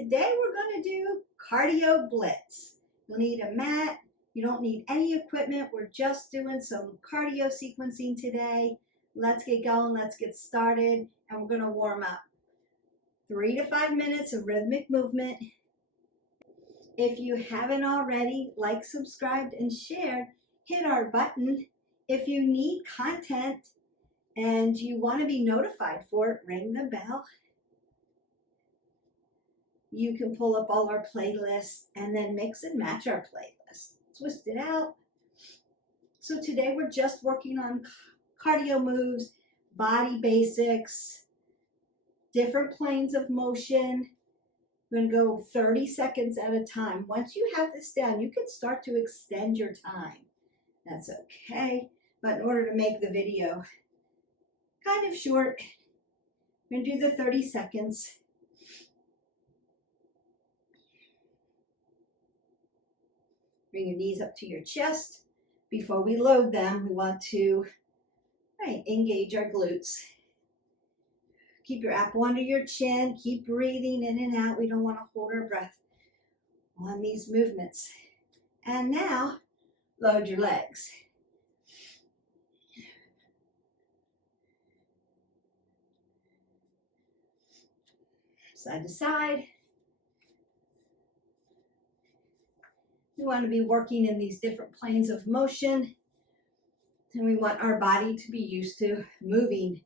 today we're going to do cardio blitz. You'll need a mat. You don't need any equipment. We're just doing some cardio sequencing today. Let's get going. Let's get started. And we're going to warm up. 3 to 5 minutes of rhythmic movement. If you haven't already, like, subscribed, and shared, hit our button. If you need content and you want to be notified for it, ring the bell. You can pull up all our playlists and then mix and match our playlist. Twist it out. So today we're just working on cardio moves, body basics, different planes of motion. We're going to go 30 seconds at a time. Once you have this down, you can start to extend your time. That's okay. But in order to make the video kind of short, we're going to do the 30 seconds. Bring your knees up to your chest. Before we load them, we want to engage our glutes. Keep your apple under your chin. Keep breathing in and out. We don't want to hold our breath on these movements. And now, load your legs. Side to side. We want to be working in these different planes of motion, and we want our body to be used to moving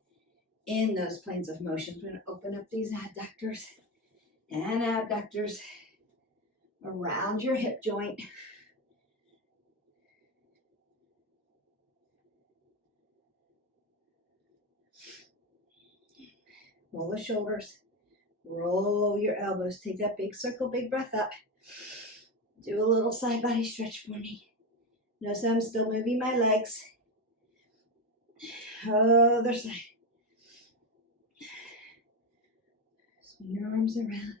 in those planes of motion. We're going to open up these adductors and abductors around your hip joint. Roll the shoulders, roll your elbows, take that big circle, big breath up. Do a little side body stretch for me. Notice I'm still moving my legs. Other side. Swing your arms around.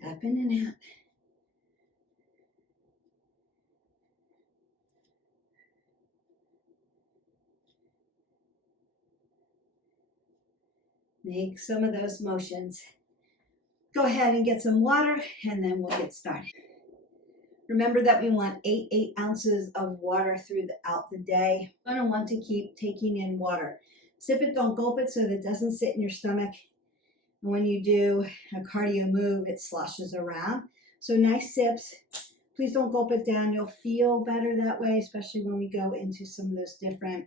Tap in and out. Make some of those motions. Go ahead and get some water, and then we'll get started. Remember that we want 8 ounces of water throughout the day. You're going to want to keep taking in water. Sip it, don't gulp it, so that it doesn't sit in your stomach. And when you do a cardio move, it sloshes around. So nice sips. Please don't gulp it down. You'll feel better that way, especially when we go into some of those different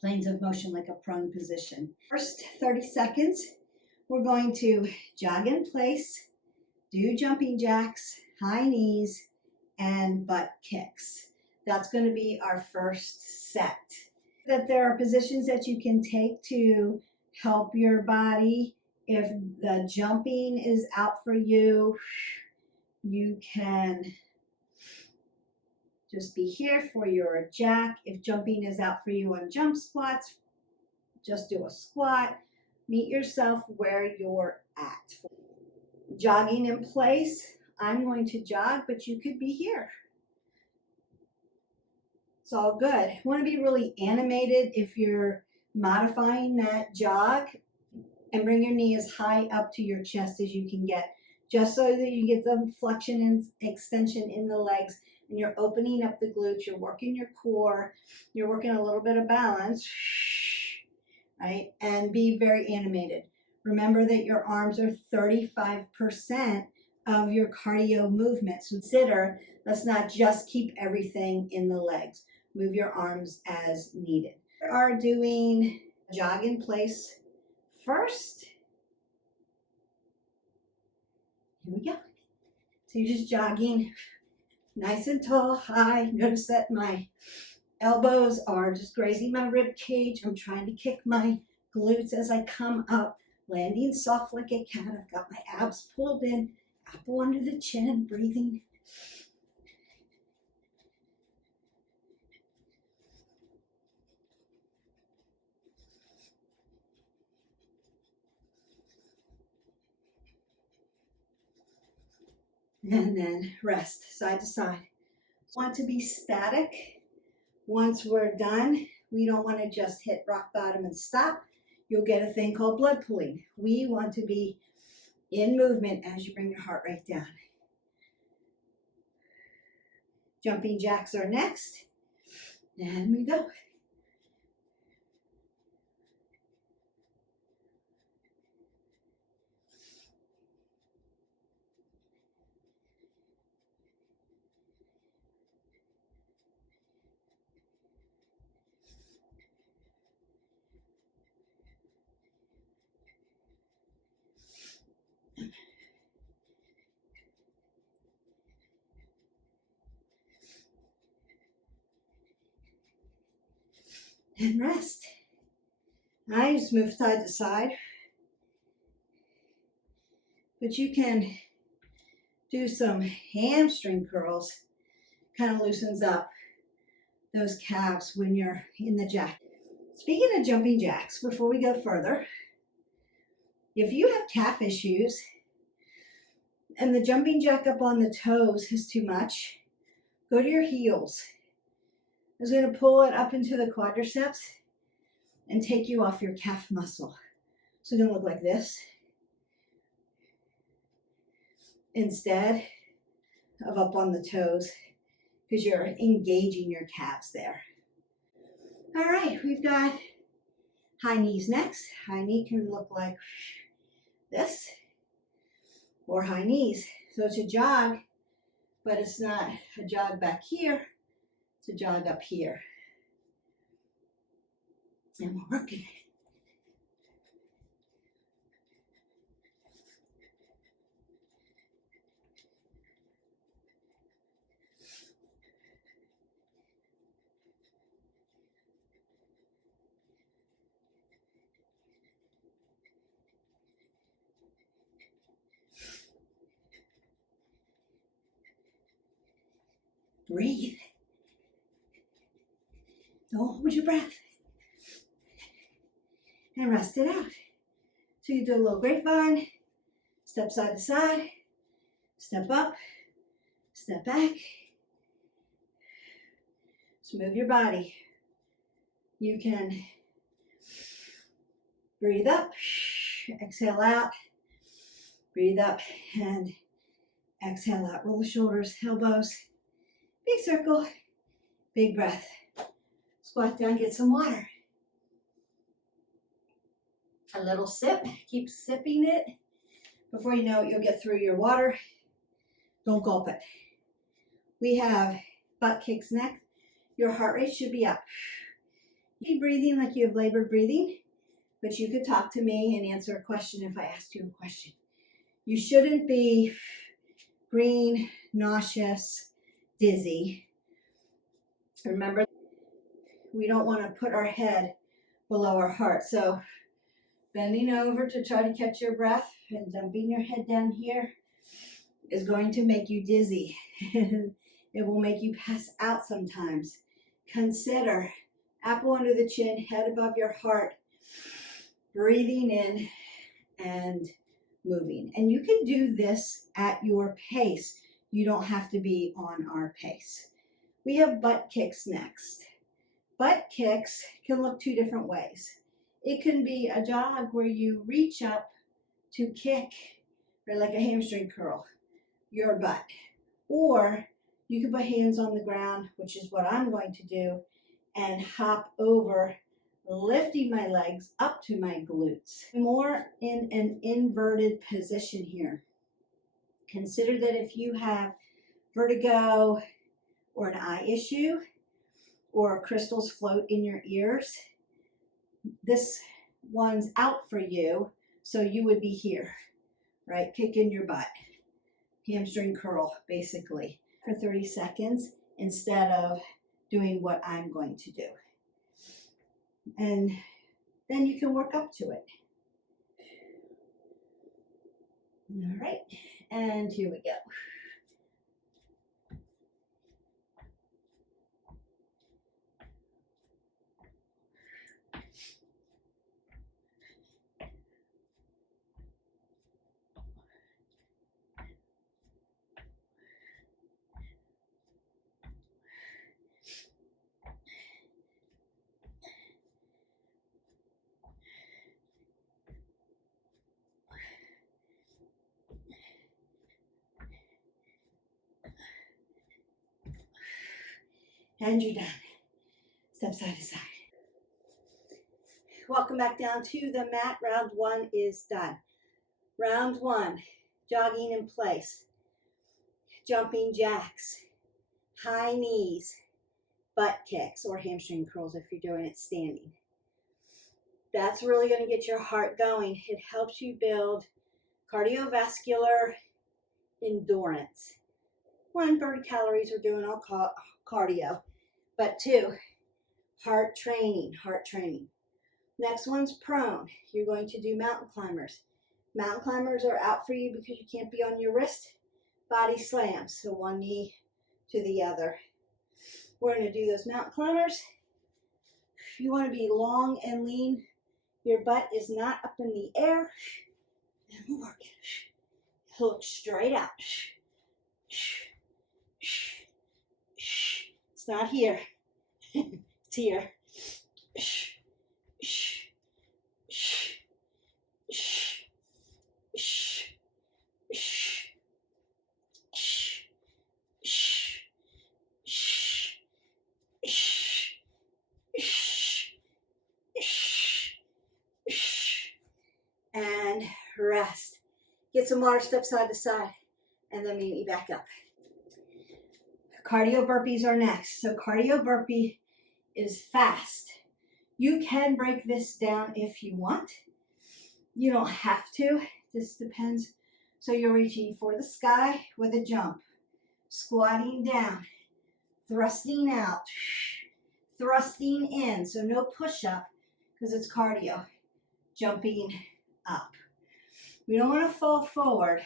planes of motion, like a prone position. First 30 seconds, we're going to jog in place, do jumping jacks, high knees, and butt kicks. That's going to be our first set. That there are positions that you can take to help your body. If the jumping is out for you, you can just be here for your jack. If jumping is out for you on jump squats, just do a squat. Meet yourself where you're at. Jogging in place, I'm going to jog, but you could be here. It's all good. You want to be really animated if you're modifying that jog, and bring your knee as high up to your chest as you can get, just so that you get the flexion and extension in the legs. And you're opening up the glutes, you're working your core, you're working a little bit of balance, right? And be very animated. Remember that your arms are 35% of your cardio movements. Consider, let's not just keep everything in the legs. Move your arms as needed. We are doing jog in place first. Here we go. So you're just jogging. Nice and tall, high. Notice that my elbows are just grazing my rib cage. I'm trying to kick my glutes as I come up, landing soft like a cat. I've got my abs pulled in, apple under the chin, breathing. And then rest side to side. Want to be static. Once we're done, We don't want to just hit rock bottom and stop. You'll get a thing called blood pooling. We want to be in movement as you bring your heart rate down. Jumping jacks are next. And we go. And rest. I just move side to side. But you can do some hamstring curls. Kind of loosens up those calves when you're in the jack. Speaking of jumping jacks, before we go further, if you have calf issues and the jumping jack up on the toes is too much, go to your heels. It's going to pull it up into the quadriceps and take you off your calf muscle. So it's going to look like this instead of up on the toes, because you're engaging your calves there. All right, we've got high knees next. High knee can look like this or high knees. So it's a jog, but it's not a jog back here. It's a jog up here. And we're working. Breathe. Don't hold your breath. And rest it out. So you do a little grapevine, step side to side, step up, step back. Just move your body. You can breathe up, exhale out, breathe up and exhale out. Roll the shoulders, elbows, big circle, big breath. Squat down, get some water. A little sip, keep sipping it. Before you know it, you'll get through your water. Don't gulp it. We have butt kicks next. Your heart rate should be up. Keep breathing like you have labored breathing, but you could talk to me and answer a question if I asked you a question. You shouldn't be green, nauseous, dizzy. Remember, we don't want to put our head below our heart. So bending over to try to catch your breath and dumping your head down here is going to make you dizzy. It will make you pass out sometimes. Consider apple under the chin, head above your heart, breathing in and moving. And you can do this at your pace. You don't have to be on our pace. We have butt kicks next. Butt kicks can look two different ways. It can be a jog where you reach up to kick, or like a hamstring curl, your butt. Or you can put hands on the ground, which is what I'm going to do, and hop over, lifting my legs up to my glutes. More in an inverted position here. Consider that if you have vertigo or an eye issue, or crystals float in your ears, this one's out for you, so you would be here, right? Kicking your butt, hamstring curl, basically, for 30 seconds instead of doing what I'm going to do. And then you can work up to it. All right, and here we go. And you're done. Step side to side. Welcome back down to the mat. Round one is done. Round one, jogging in place, jumping jacks, high knees, butt kicks, or hamstring curls if you're doing it standing. That's really going to get your heart going. It helps you build cardiovascular endurance. One, burn calories, we're doing all cardio. But two, heart training. Next one's prone. You're going to do mountain climbers. Mountain climbers are out for you because you can't be on your wrist. Body slams, so one knee to the other. We're going to do those mountain climbers. If you want to be long and lean, your butt is not up in the air. And we'll work it. Look straight out. It's not here. It's here. And rest. Get some water, step side to side, and then meet me back up. Cardio burpees are next. So cardio burpee is fast. You can break this down if you want. You don't have to. This depends. So you're reaching for the sky with a jump, squatting down, thrusting out, thrusting in. So no push-up because it's cardio. Jumping up. We don't want to fall forward.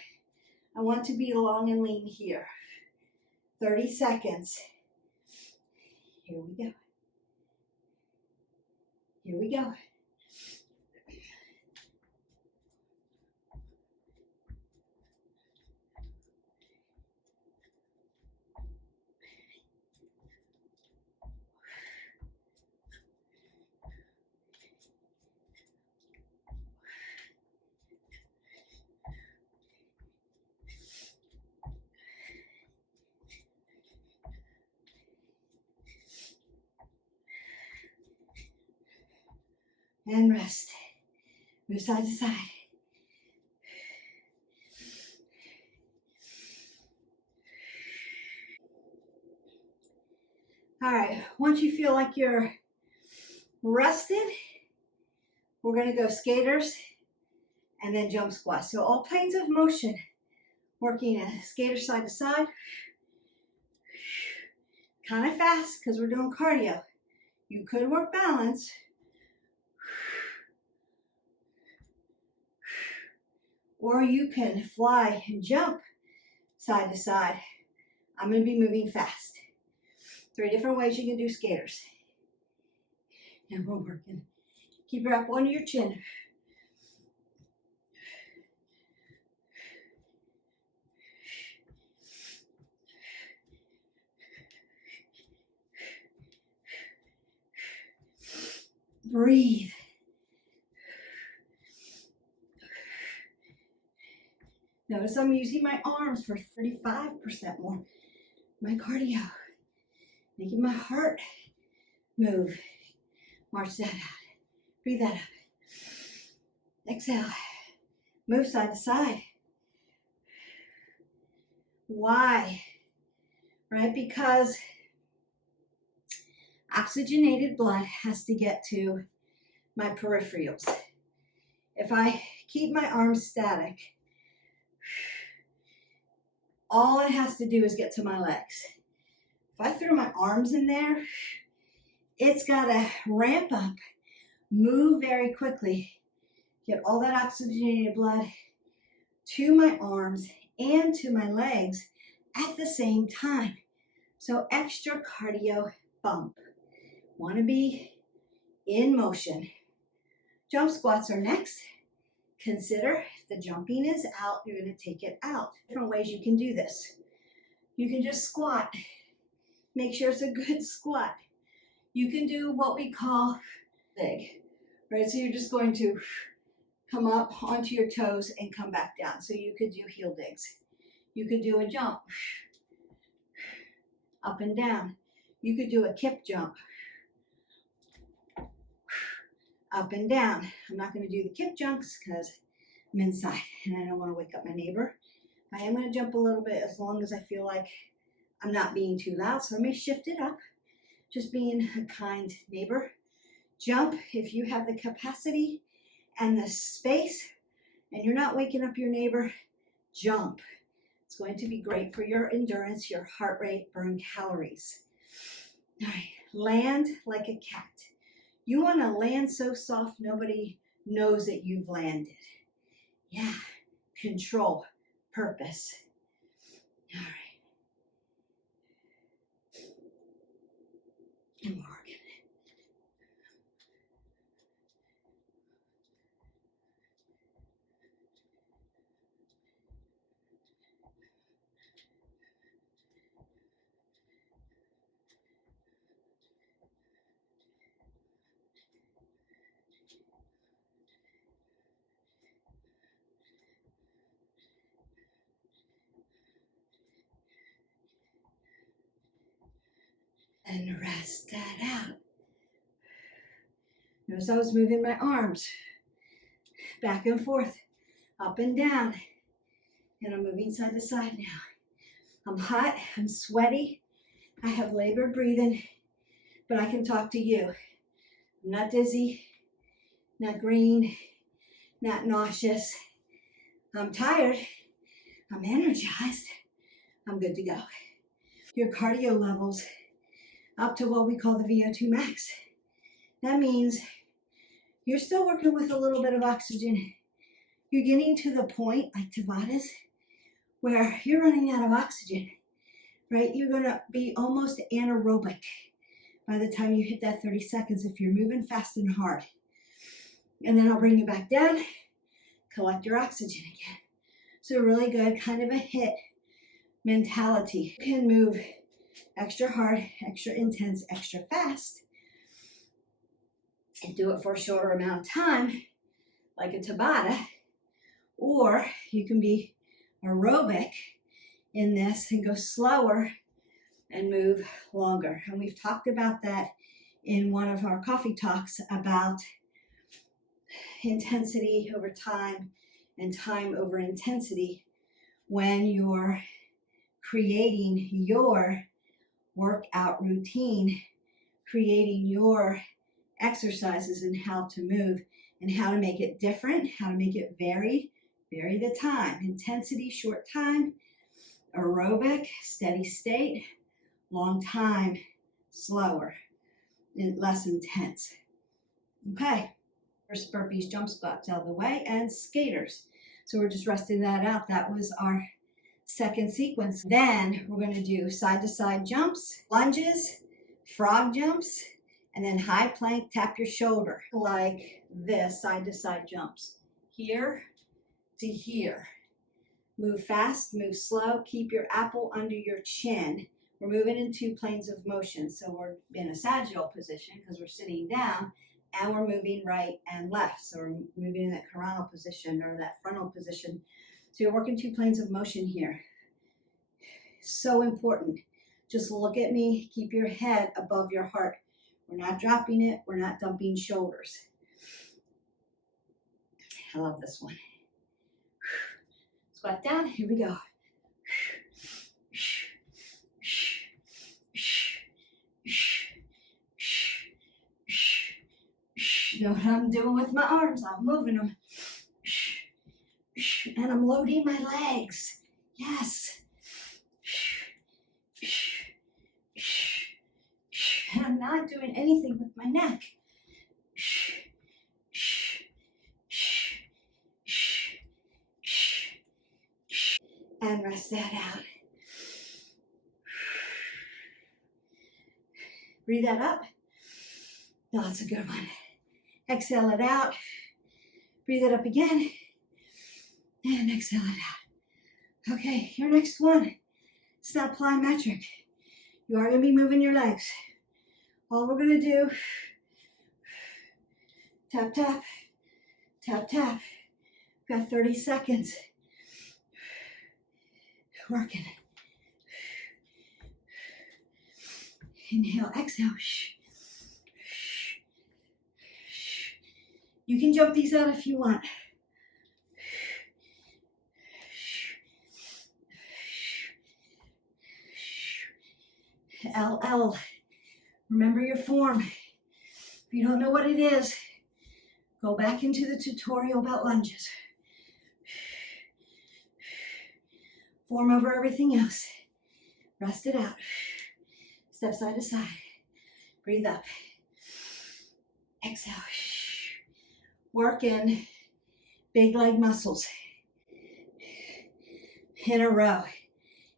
I want to be long and lean here. 30 seconds. Here we go. Here we go. And rest. Move side to side. All right, once you feel like you're rested, we're going to go skaters and then jump squats. So all planes of motion, working a skater side to side. Kind of fast because we're doing cardio. You could work balance. Or you can fly and jump side to side. I'm going to be moving fast. 3 different ways you can do skaters. And we're working. Keep your up under your chin. Breathe. Notice I'm using my arms for 35% more. My cardio. Making my heart move. March that out. Breathe that up. Exhale. Move side to side. Why? Right? Because oxygenated blood has to get to my peripherals. If I keep my arms static, all it has to do is get to my legs. If I throw my arms in there, it's got to ramp up, move very quickly, get all that oxygenated blood to my arms and to my legs at the same time. So extra cardio bump. Want to be in motion. Jump squats are next. Consider if the jumping is out, you're going to take it out. Different ways you can do this. You can just squat. Make sure it's a good squat. You can do what we call dig, right? So you're just going to come up onto your toes and come back down. So you could do heel digs. You could do a jump, up and down. You could do a kip jump. Up and down. I'm not going to do the kip jumps because I'm inside and I don't want to wake up my neighbor. I am going to jump a little bit as long as I feel like I'm not being too loud. So I may shift it up, just being a kind neighbor. Jump if you have the capacity and the space and you're not waking up your neighbor. Jump. It's going to be great for your endurance, your heart rate, burn calories. All right, land like a cat. You want to land so soft nobody knows that you've landed. Yeah, control, purpose. All right. And we're working. And rest that out. Notice I was moving my arms back and forth, up and down. And I'm moving side to side now. I'm hot, I'm sweaty, I have labored breathing, but I can talk to you. I'm not dizzy, not green, not nauseous. I'm tired, I'm energized, I'm good to go. Your cardio levels up to what we call the VO2 max. That means you're still working with a little bit of oxygen. You're getting to the point, like Tabatas, where you're running out of oxygen, right? You're gonna be almost anaerobic by the time you hit that 30 seconds if you're moving fast and hard. And then I'll bring you back down, collect your oxygen again. So really good, kind of a HIIT mentality. You can move extra hard, extra intense, extra fast, and do it for a shorter amount of time, like a Tabata, or you can be aerobic in this and go slower and move longer. And we've talked about that in one of our coffee talks about intensity over time and time over intensity when you're creating your workout routine, creating your exercises and how to move and how to make it different, how to make it varied. Vary the time, intensity, short time, aerobic, steady state, long time, slower, and less intense. Okay, first burpees, jump squats out of the way, and skaters. So we're just resting that out. That was our second sequence. Then we're going to do side to side jumps, lunges, frog jumps, and then high plank, tap your shoulder like this, side to side jumps. Here to here. Move fast, move slow, keep your apple under your chin. We're moving in two planes of motion. So we're in a sagittal position because we're sitting down, and we're moving right and left. So we're moving in that coronal position or that frontal position. So you're working two planes of motion here. So important. Just look at me, keep your head above your heart. We're not dropping it, we're not dumping shoulders. I love this one. Squat down, here we go. You know what I'm doing with my arms? I'm moving them. And I'm loading my legs. Yes. And I'm not doing anything with my neck. And rest that out. Breathe that up. No, that's a good one. Exhale it out. Breathe it up again. And exhale it out. Okay, your next one. It's not plyometric. You are going to be moving your legs. All we're going to do, tap, tap, tap, tap. Got 30 seconds. Working. Inhale, exhale. You can jump these out if you want. LL. Remember your form. If you don't know what it is, go back into the tutorial about lunges. Form over everything else. Rest it out. Step side to side. Breathe up. Exhale. Work in big leg muscles in a row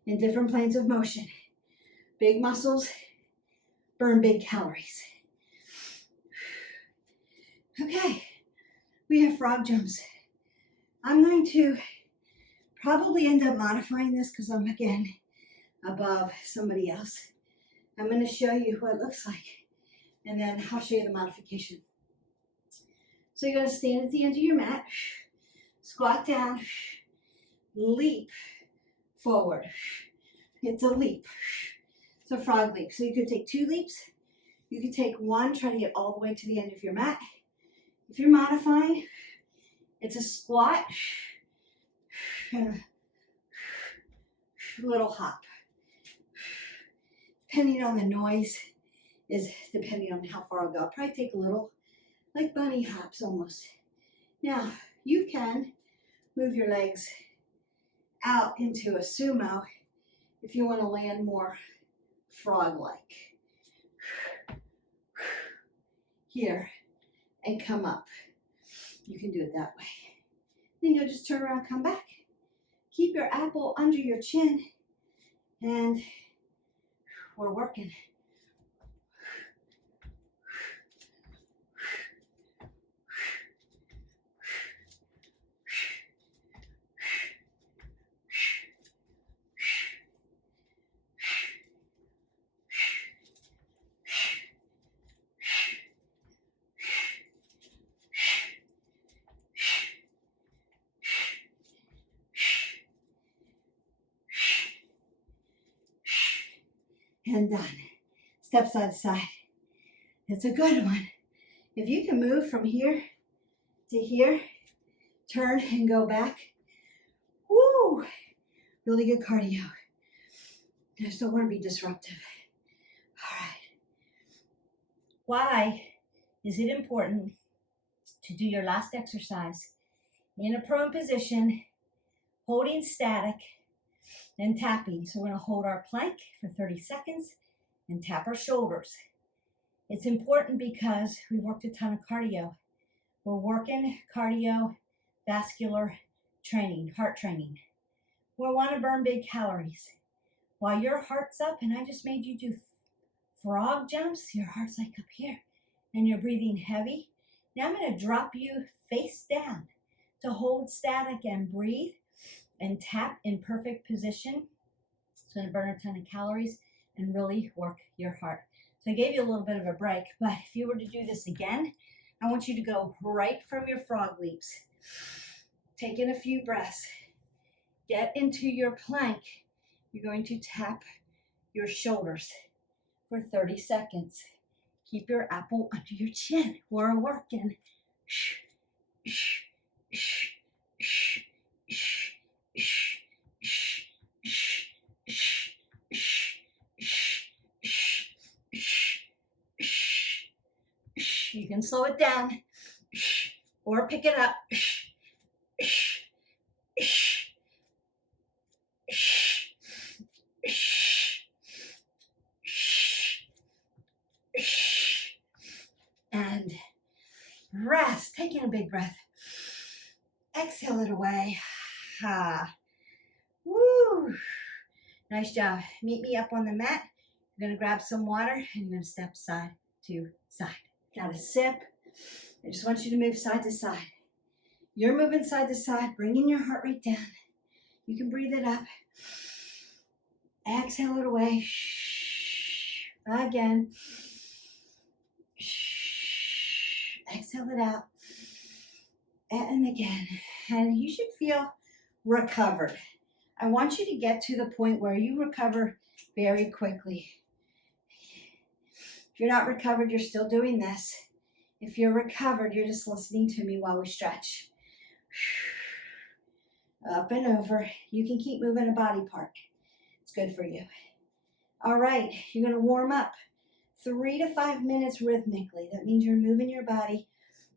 in different planes of motion. Big muscles burn big calories. Okay, we have frog jumps. I'm going to probably end up modifying this because I'm again above somebody else. I'm going to show you what it looks like and then I'll show you the modification. So you're going to stand at the end of your mat, squat down, leap forward. It's a leap. It's a frog leap. So you could take 2 leaps. You could take 1, try to get all the way to the end of your mat. If you're modifying, it's a squat and a little hop. Depending on the noise is depending on how far I'll go. I'll probably take a little, like bunny hops almost. Now, you can move your legs out into a sumo if you want to land more frog-like. Here, and come up. You can do it that way. Then you'll just turn around, come back. Keep your apple under your chin, and we're working. And done. Step side to side. It's a good one. If you can move from here to here, turn and go back. Woo! Really good cardio. I just don't want to be disruptive. All right. Why is it important to do your last exercise in a prone position, holding static, and tapping? So we're going to hold our plank for 30 seconds and tap our shoulders. It's important because we worked a ton of cardio. We're working cardiovascular training, heart training. We want to burn big calories. While your heart's up, and I just made you do frog jumps, your heart's like up here, and you're breathing heavy. Now I'm going to drop you face down to hold static and breathe and tap in perfect position. It's going to burn a ton of calories and really work your heart. So I gave you a little bit of a break, but if you were to do this again, I want you to go right from your frog leaps. Take in a few breaths. Get into your plank. You're going to tap your shoulders for 30 seconds. Keep your apple under your chin. We're working. You can slow it down or pick it up. And rest. Taking a big breath. Exhale it away. Ha. Woo. Nice job. Meet me up on the mat. You're going to grab some water and you're going to step side to side. Got a sip. I just want you to move side to side. You're moving side to side, bringing your heart rate down. You can breathe it up. Exhale it away. Again. Exhale it out. And again. And you should feel recovered. I want you to get to the point where you recover very quickly. If you're not recovered, you're still doing this. If you're recovered, you're just listening to me while we stretch. Up and over. You can keep moving a body part. It's good for you. All right, you're going to warm up 3 to 5 minutes rhythmically. That means you're moving your body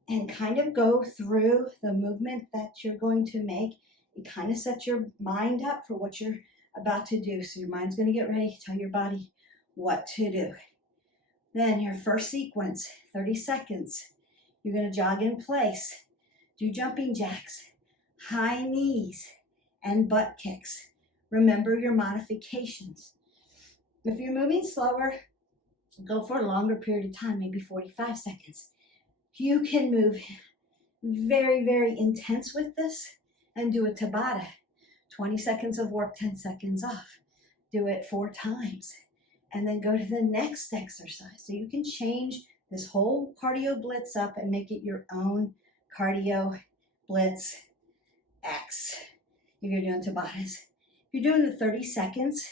and kind of go through the movement that you're going to make. You kind of set your mind up for what you're about to do. So your mind's going to get ready to tell your body what to do. Then your first sequence, 30 seconds. You're going to jog in place, do jumping jacks, high knees, and butt kicks. Remember your modifications. If you're moving slower, go for a longer period of time, maybe 45 seconds. You can move very, very intense with this and do a Tabata. 20 seconds of work, 10 seconds off. Do it 4 times. And then go to the next exercise. So you can change this whole cardio blitz up and make it your own cardio blitz X. If you're doing Tabatas. If you're doing the 30 seconds,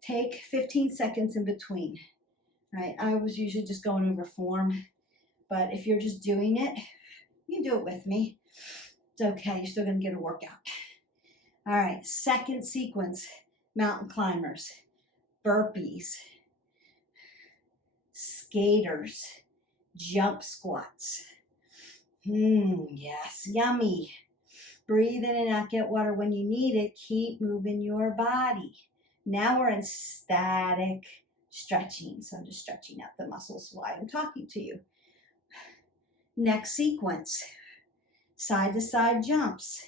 take 15 seconds in between. Right? I was usually just going over form. But if you're just doing it, you can do it with me. It's okay. You're still going to get a workout. All right. Second sequence, mountain climbers, burpees, skaters, jump squats. Yes, yummy. Breathe in and out, get water when you need it. Keep moving your body. Now we're in static stretching. So I'm just stretching out the muscles while I'm talking to you. Next sequence, side to side jumps,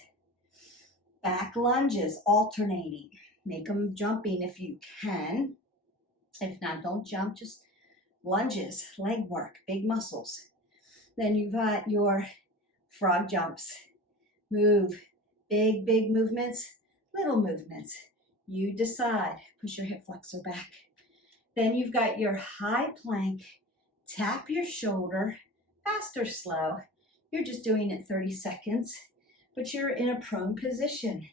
back lunges, alternating. Make them jumping if you can. If not, don't jump, just lunges, leg work, big muscles. Then you've got your frog jumps. Move, big, big movements, little movements. You decide. Push your hip flexor back. Then you've got your high plank. Tap your shoulder, fast or slow. You're just doing it 30 seconds, but you're in a prone position.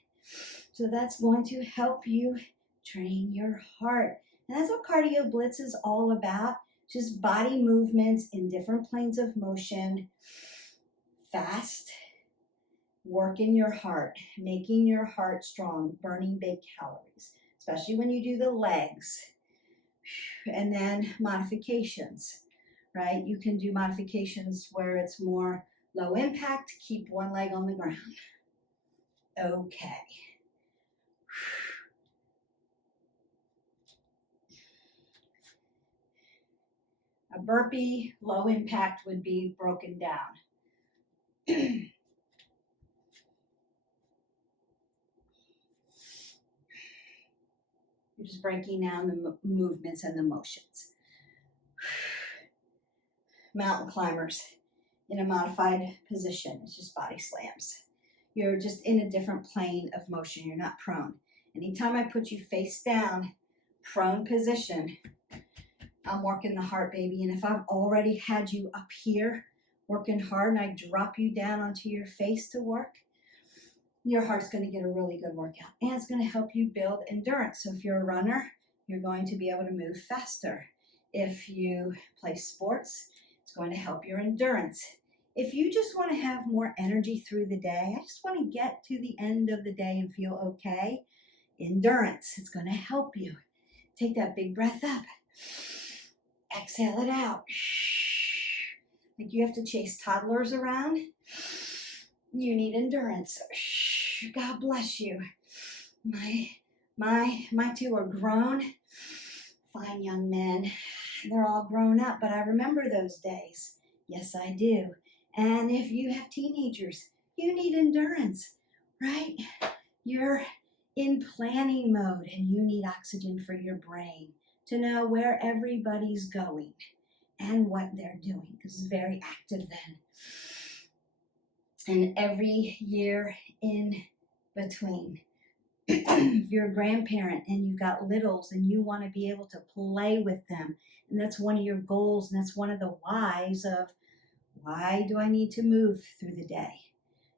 So that's going to help you train your heart. And that's what cardio blitz is all about. Just body movements in different planes of motion. Fast, working your heart, making your heart strong, burning big calories, especially when you do the legs. And then modifications, right? You can do modifications where it's more low impact, keep one leg on the ground. Okay. A burpee, low impact would be broken down. You're just breaking down the movements and the motions. Mountain climbers in a modified position. It's just body slams. You're just in a different plane of motion. You're not prone. Anytime I put you face down, prone position, I'm working the heart, baby. And if I've already had you up here working hard and I drop you down onto your face to work, your heart's going to get a really good workout. And it's going to help you build endurance. So if you're a runner, you're going to be able to move faster. If you play sports, it's going to help your endurance. If you just want to have more energy through the day, I just want to get to the end of the day and feel okay, endurance, it's going to help you. Take that big breath up. Exhale it out. Like you have to chase toddlers around. You need endurance. God bless you. My two are grown, fine young men. They're all grown up, but I remember those days. Yes, I do. And if you have teenagers, you need endurance, right? You're in planning mode and you need oxygen for your brain to know where everybody's going and what they're doing, because it's very active then. And every year in between, if you're a grandparent and you've got littles and you want to be able to play with them, and that's one of your goals, and that's one of the whys of why do I need to move through the day?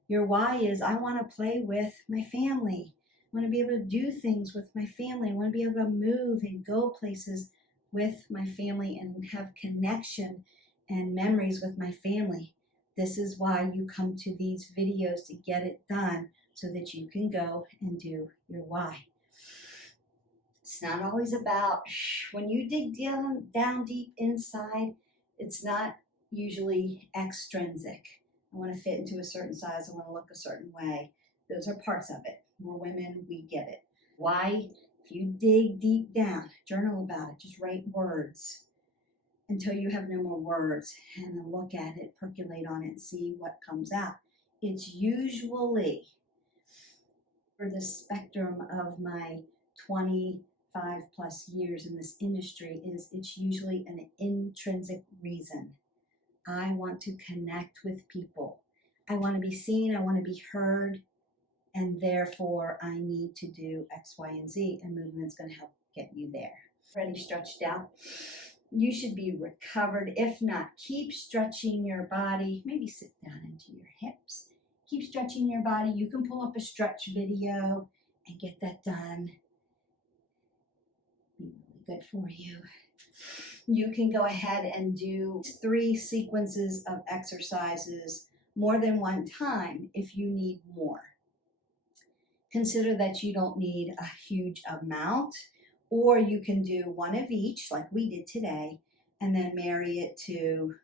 Your why is I want to play with my family. I want to be able to do things with my family. I want to be able to move and go places with my family and have connection and memories with my family. This is why you come to these videos, to get it done so that you can go and do your why. It's not always about, when you dig down deep inside, it's not usually extrinsic. I want to fit into a certain size, I want to look a certain way. Those are parts of it. We're women, we get it. Why? If you dig deep down, journal about it, just write words until you have no more words, and then look at it, percolate on it, and see what comes out. It's usually, for the spectrum of my 25 plus years in this industry, it's usually an intrinsic reason. I want to connect with people. I want to be seen, I want to be heard, and therefore I need to do X, Y, and Z, and movement's going to help get you there. Ready, stretched out? You should be recovered. If not, keep stretching your body. Maybe sit down into your hips. Keep stretching your body. You can pull up a stretch video and get that done. Be really good for you. You can go ahead and do 3 sequences of exercises more than one time if you need more. Consider that you don't need a huge amount, or you can do one of each like we did today and then marry it to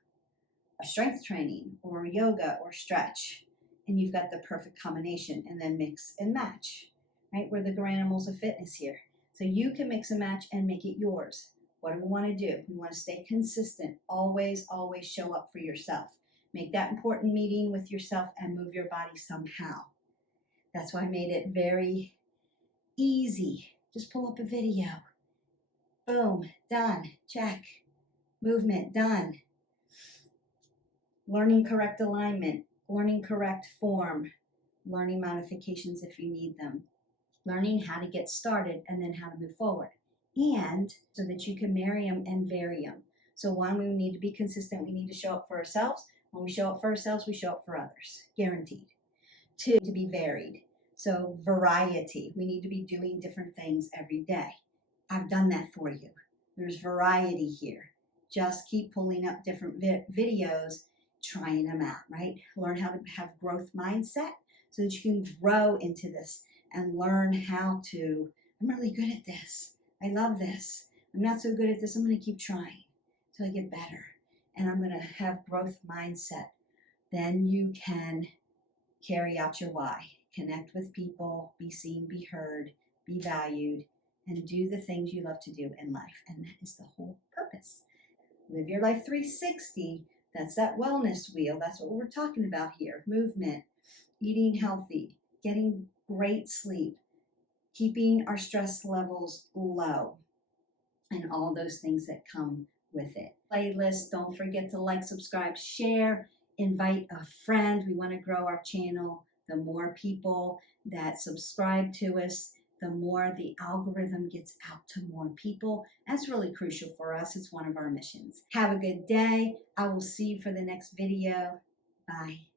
a strength training or yoga or stretch, and you've got the perfect combination, and then mix and match, right? We're the granimals of fitness here. So you can mix and match and make it yours. What do we want to do? We want to stay consistent. Always, always show up for yourself. Make that important meeting with yourself and move your body somehow. That's why I made it very easy. Just pull up a video. Boom, done, check. Movement, done. Learning correct alignment, learning correct form, learning modifications if you need them, learning how to get started and then how to move forward. And so that you can marry them and vary them. So one, we need to be consistent. We need to show up for ourselves. When we show up for ourselves, we show up for others, guaranteed. 2, to be varied. So variety. We need to be doing different things every day. I've done that for you. There's variety here. Just keep pulling up different videos, trying them out, right? Learn how to have growth mindset so that you can grow into this and learn how to, I'm really good at this. I love this. I'm not so good at this. I'm going to keep trying till I get better. And I'm going to have growth mindset. Then you can carry out your why. Connect with people, be seen, be heard, be valued, and do the things you love to do in life. And that is the whole purpose. Live your life 360. That's that wellness wheel. That's what we're talking about here. Movement, eating healthy, getting great sleep, keeping our stress levels low, and all those things that come with it. Playlist, don't forget to like, subscribe, share, invite a friend. We want to grow our channel. The more people that subscribe to us, the more the algorithm gets out to more people. That's really crucial for us. It's one of our missions. Have a good day. I will see you for the next video. Bye.